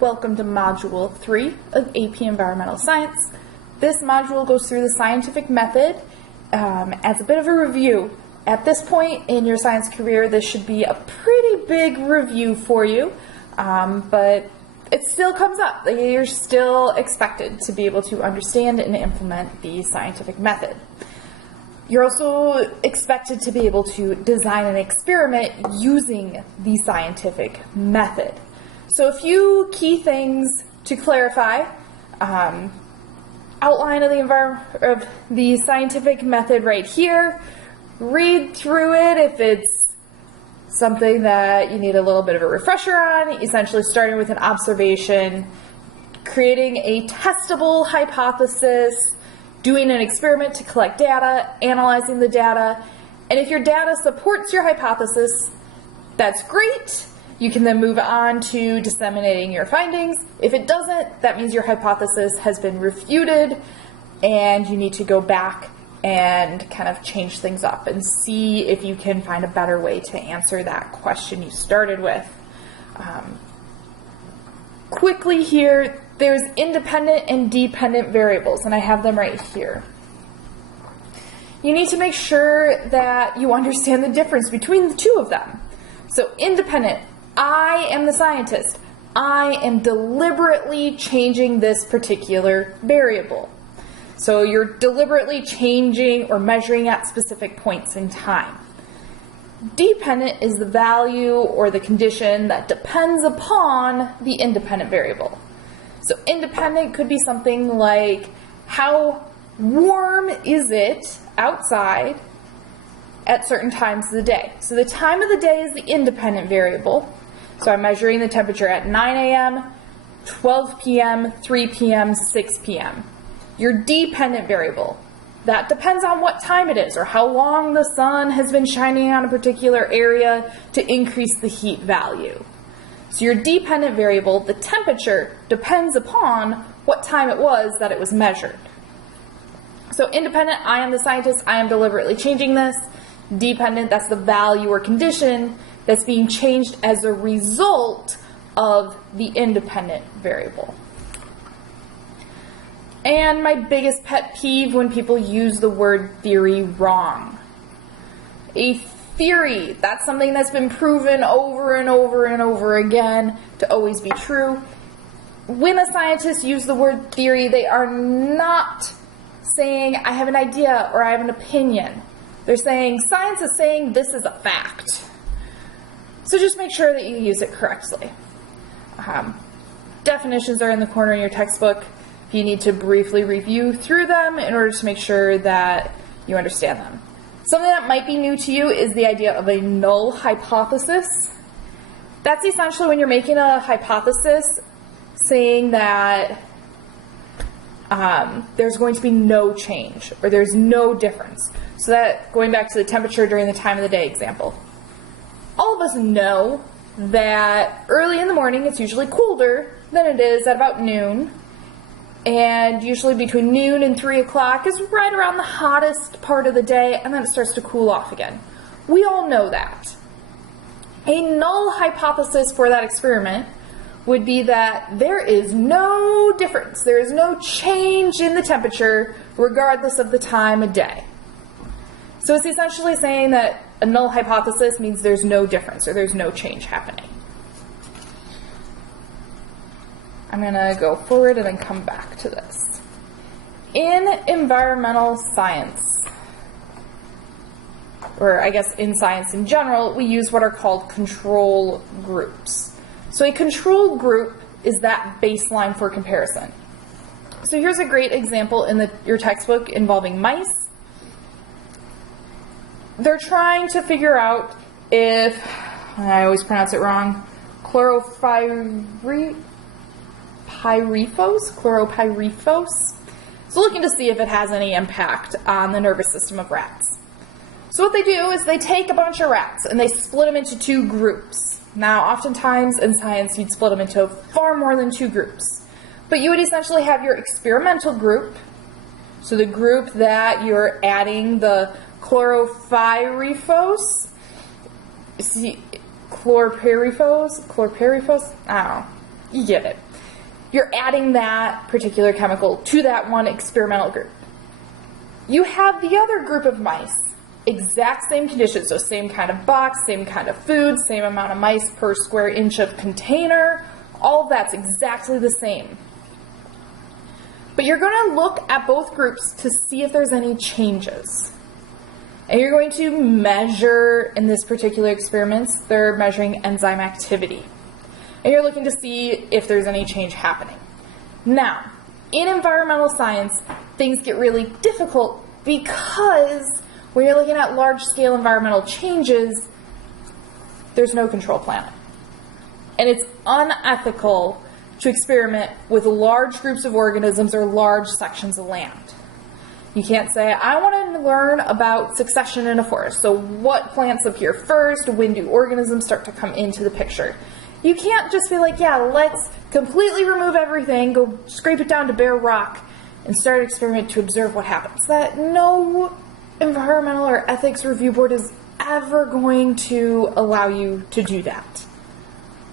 Welcome to Module 3 of AP Environmental Science. This module goes through the scientific method as a bit of a review. At this point in your science career, this should be a pretty big review for you, but it still comes up. You're still expected to be able to understand and implement the scientific method. You're also expected to be able to design an experiment using the scientific method. So a few key things to clarify. Outline of the scientific method right here. Read through it if it's something that you need a little bit of a refresher on, essentially starting with an observation, creating a testable hypothesis, doing an experiment to collect data, analyzing the data, and if your data supports your hypothesis, that's great. You can then move on to disseminating your findings. If it doesn't, that means your hypothesis has been refuted and you need to go back and kind of change things up and see if you can find a better way to answer that question you started with. Quickly here, there's independent and dependent variables, and I have them right here. You need to make sure that you understand the difference between the two of them. So independent, I am the scientist. I am deliberately changing this particular variable. So you're deliberately changing or measuring at specific points in time. Dependent is the value or the condition that depends upon the independent variable. So independent could be something like, how warm is it outside at certain times of the day? So the time of the day is the independent variable. So I'm measuring the temperature at 9 a.m., 12 p.m., 3 p.m., 6 p.m. Your dependent variable, that depends on what time it is or how long the sun has been shining on a particular area to increase the heat value. So your dependent variable, the temperature, depends upon what time it was that it was measured. So independent, I am the scientist, I am deliberately changing this. Dependent, that's the value or condition that's being changed as a result of the independent variable. And my biggest pet peeve when people use the word theory wrong. A theory, that's something that's been proven over and over and over again to always be true. When a scientist uses the word theory, they are not saying, I have an idea or I have an opinion. They're saying, science is saying this is a fact. So just make sure that you use it correctly. Definitions are in the corner in your textbook. You need to briefly review through them in order to make sure that you understand them. Something that might be new to you is the idea of a null hypothesis. That's essentially when you're making a hypothesis saying that there's going to be no change or there's no difference. So that, going back to the temperature during the time of the day example. All of us know that early in the morning it's usually colder than it is at about noon. And usually between noon and 3 o'clock is right around the hottest part of the day, and then it starts to cool off again. We all know that. A null hypothesis for that experiment would be that there is no difference, there is no change in the temperature regardless of the time of day. So it's essentially saying that a null hypothesis means there's no difference or there's no change happening. I'm going to go forward and then come back to this. In environmental science, or I guess in science in general, we use what are called control groups. So a control group is that baseline for comparison. So here's a great example in your textbook involving mice. They're trying to figure out if, I always pronounce it wrong, chloropyrifos. So looking to see if it has any impact on the nervous system of rats. So what they do is they take a bunch of rats and they split them into two groups. Now oftentimes in science you'd split them into far more than two groups. But you would essentially have your experimental group, so the group that you're adding the chlorpyrifos, I don't know, you get it. you're adding that particular chemical to that one experimental group. You have the other group of mice, exact same conditions, so same kind of box, same kind of food, same amount of mice per square inch of container, all of that's exactly the same. But you're going to look at both groups to see if there's any changes. And you're going to measure, in this particular experiment, they're measuring enzyme activity. And you're looking to see if there's any change happening. Now, in environmental science, things get really difficult because when you're looking at large-scale environmental changes, there's no control planet. And it's unethical to experiment with large groups of organisms or large sections of land. You can't say, I want to learn about succession in a forest. So what plants appear first? When do organisms start to come into the picture? You can't just be like, yeah, let's completely remove everything, go scrape it down to bare rock, and start an experiment to observe what happens. That no environmental or ethics review board is ever going to allow you to do that.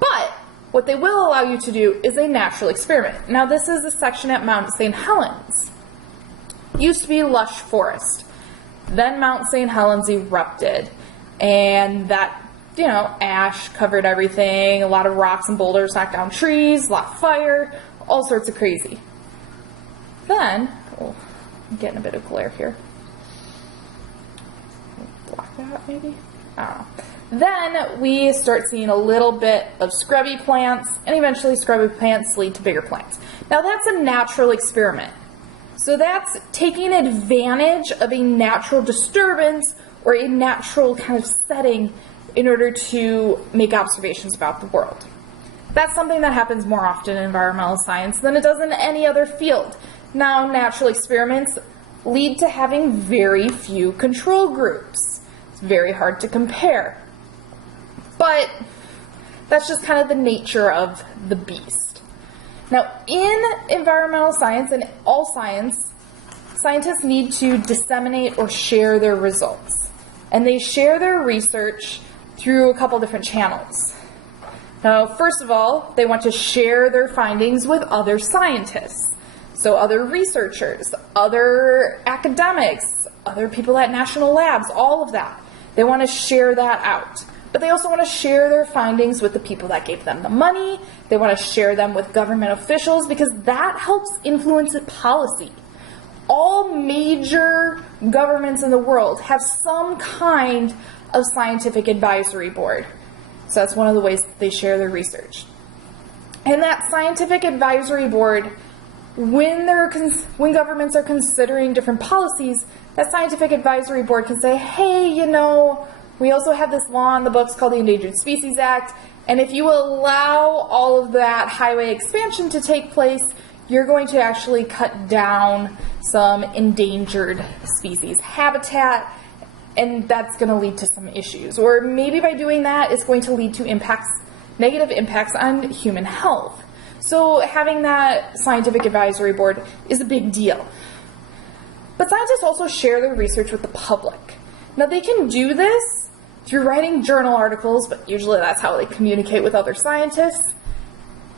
But what they will allow you to do is a natural experiment. Now this is a section at Mount St. Helens. It used to be lush forest. Then Mount St. Helens erupted, and that, ash covered everything, a lot of rocks and boulders knocked down trees, a lot of fire, all sorts of crazy. Then, I'm getting a bit of glare here. Block that maybe? I don't know. Then we start seeing a little bit of scrubby plants, and eventually scrubby plants lead to bigger plants. Now that's a natural experiment. So that's taking advantage of a natural disturbance or a natural kind of setting in order to make observations about the world. That's something that happens more often in environmental science than it does in any other field. Now, natural experiments lead to having very few control groups. It's very hard to compare. But that's just kind of the nature of the beast. Now, in environmental science and all science, scientists need to disseminate or share their results. And they share their research through a couple different channels. Now, first of all, they want to share their findings with other scientists. So other researchers, other academics, other people at national labs, all of that. They want to share that out. But they also want to share their findings with the people that gave them the money. They want to share them with government officials because that helps influence policy. All major governments in the world have some kind of scientific advisory board. So that's one of the ways they share their research. And that scientific advisory board, when governments are considering different policies, that scientific advisory board can say, hey, we also have this law in the books called the Endangered Species Act, and if you allow all of that highway expansion to take place, you're going to actually cut down some endangered species habitat, and that's going to lead to some issues. Or maybe by doing that, it's going to lead to negative impacts on human health. So having that scientific advisory board is a big deal. But scientists also share their research with the public. Now they can do this through writing journal articles, but usually that's how they communicate with other scientists.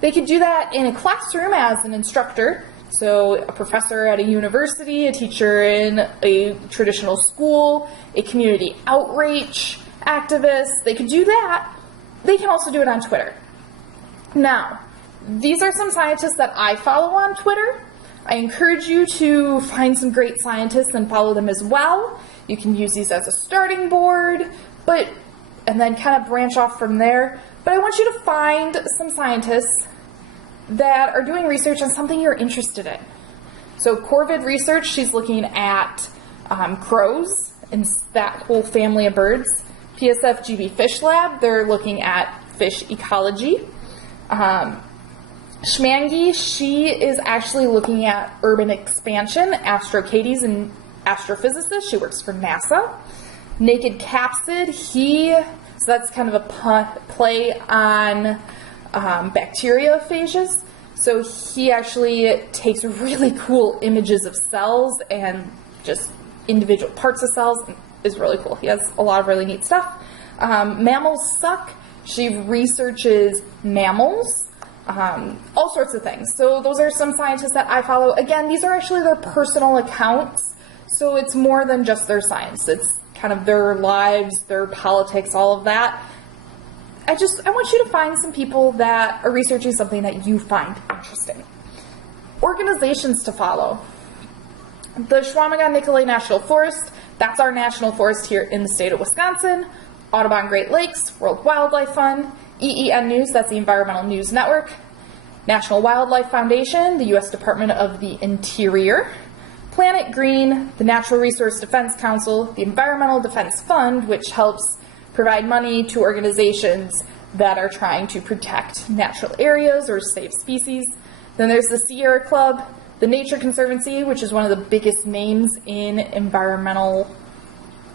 They could do that in a classroom as an instructor, so a professor at a university, a teacher in a traditional school, a community outreach activist. They could do that. They can also do it on Twitter. Now, these are some scientists that I follow on Twitter. I encourage you to find some great scientists and follow them as well. You can use these as a starting board, and then kind of branch off from there. But I want you to find some scientists that are doing research on something you're interested in. So Corvid Research, she's looking at crows and that whole family of birds. PSF GB Fish Lab, they're looking at fish ecology. Schmangi, she is actually looking at urban expansion. Astrocades and astrophysicist, she works for NASA. Naked Capsid, so that's kind of a play on bacteriophages. So he actually takes really cool images of cells and just individual parts of cells. Is really cool. He has a lot of really neat stuff. Mammals Suck, she researches mammals. all sorts of things. So those are some scientists that I follow. Again, these are actually their personal accounts, so it's more than just their science. It's kind of their lives, their politics, all of that. I want you to find some people that are researching something that you find interesting. Organizations to follow. The Chequamegon-Nicolet National Forest, that's our national forest here in the state of Wisconsin. Audubon Great Lakes, World Wildlife Fund. EEN News, that's the Environmental News Network. National Wildlife Foundation, the U.S. Department of the Interior. Planet Green, the Natural Resource Defense Council, the Environmental Defense Fund, which helps provide money to organizations that are trying to protect natural areas or save species. Then there's the Sierra Club, the Nature Conservancy, which is one of the biggest names in environmental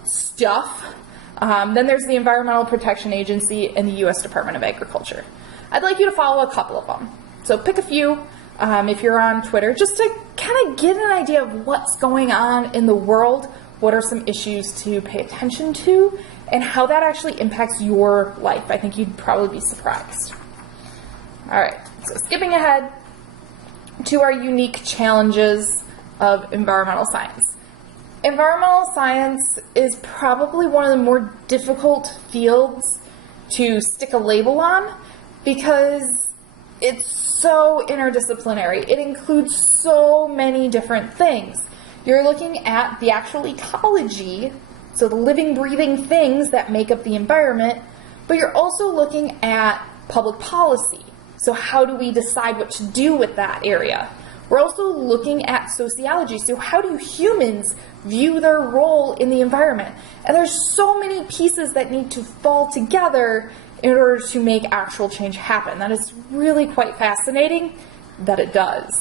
stuff. Then there's the Environmental Protection Agency and the U.S. Department of Agriculture. I'd like you to follow a couple of them. So pick a few if you're on Twitter, just to kind of get an idea of what's going on in the world, what are some issues to pay attention to, and how that actually impacts your life. I think you'd probably be surprised. All right, so skipping ahead to our unique challenges of environmental science. Environmental science is probably one of the more difficult fields to stick a label on because it's so interdisciplinary. It includes so many different things. You're looking at the actual ecology, so the living, breathing things that make up the environment, but you're also looking at public policy. So how do we decide what to do with that area? We're also looking at sociology. So how do humans view their role in the environment? And there's so many pieces that need to fall together in order to make actual change happen. That is really quite fascinating that it does.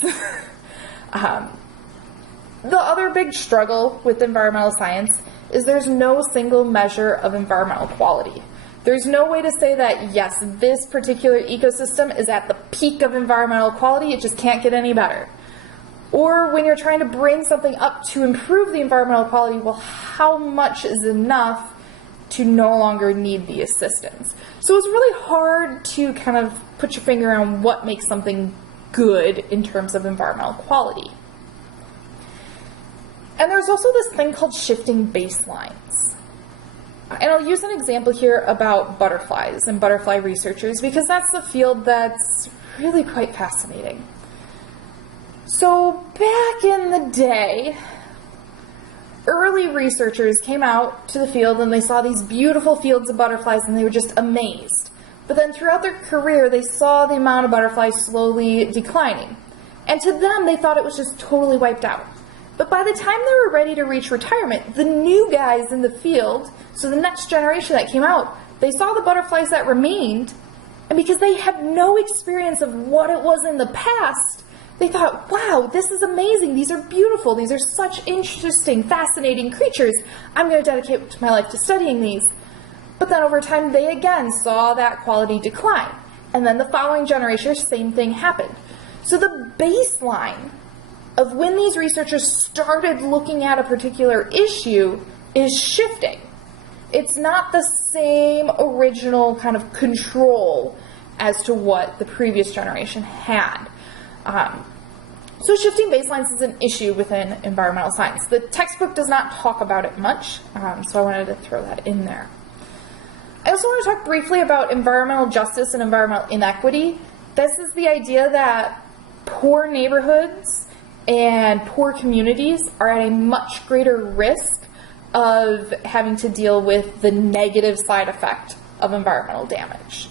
The other big struggle with environmental science is there's no single measure of environmental quality. There's no way to say that, yes, this particular ecosystem is at the peak of environmental quality, it just can't get any better. Or when you're trying to bring something up to improve the environmental quality, well, how much is enough to no longer need the assistance? So it's really hard to kind of put your finger on what makes something good in terms of environmental quality. And there's also this thing called shifting baselines. And I'll use an example here about butterflies and butterfly researchers because that's the field that's really quite fascinating. So back in the day, early researchers came out to the field and they saw these beautiful fields of butterflies and they were just amazed. But then throughout their career, they saw the amount of butterflies slowly declining. And to them, they thought it was just totally wiped out. But by the time they were ready to reach retirement, the new guys in the field, so the next generation that came out, they saw the butterflies that remained, and because they had no experience of what it was in the past, they thought, wow, this is amazing, these are beautiful, these are such interesting, fascinating creatures, I'm going to dedicate my life to studying these. But then over time, they again saw that quality decline. And then the following generation, same thing happened. So the baseline of when these researchers started looking at a particular issue is shifting. It's not the same original kind of control as to what the previous generation had. So shifting baselines is an issue within environmental science. The textbook does not talk about it much, so I wanted to throw that in there. I also want to talk briefly about environmental justice and environmental inequity. This is the idea that poor neighborhoods and poor communities are at a much greater risk of having to deal with the negative side effect of environmental damage.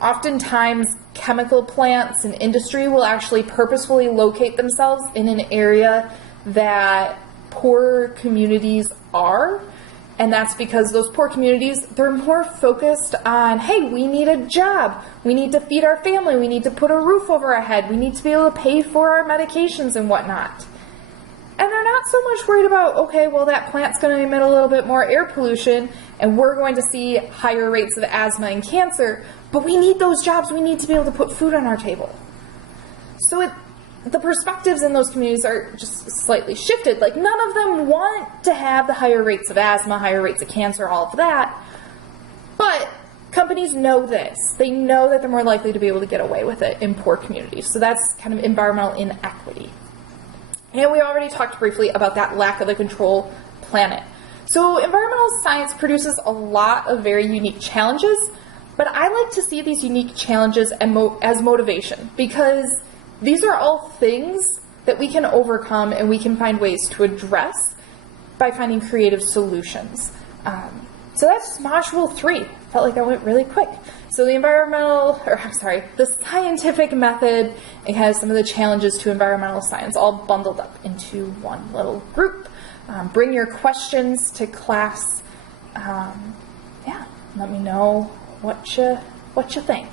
Oftentimes, chemical plants and industry will actually purposefully locate themselves in an area that poor communities are, and that's because those poor communities, they're more focused on, hey, we need a job, we need to feed our family, we need to put a roof over our head, we need to be able to pay for our medications and whatnot. And they're not so much worried about, okay, well, that plant's going to emit a little bit more air pollution, and we're going to see higher rates of asthma and cancer, but we need those jobs, we need to be able to put food on our table. So the perspectives in those communities are just slightly shifted. Like, none of them want to have the higher rates of asthma, higher rates of cancer, all of that. But companies know this. They know that they're more likely to be able to get away with it in poor communities. So that's kind of environmental inequity. And we already talked briefly about that lack of a control planet. So environmental science produces a lot of very unique challenges, but I like to see these unique challenges as motivation, because these are all things that we can overcome and we can find ways to address by finding creative solutions. So that's Module 3. Felt like that went really quick. So the scientific method, it has some of the challenges to environmental science all bundled up into one little group. Bring your questions to class. Yeah, let me know what you think.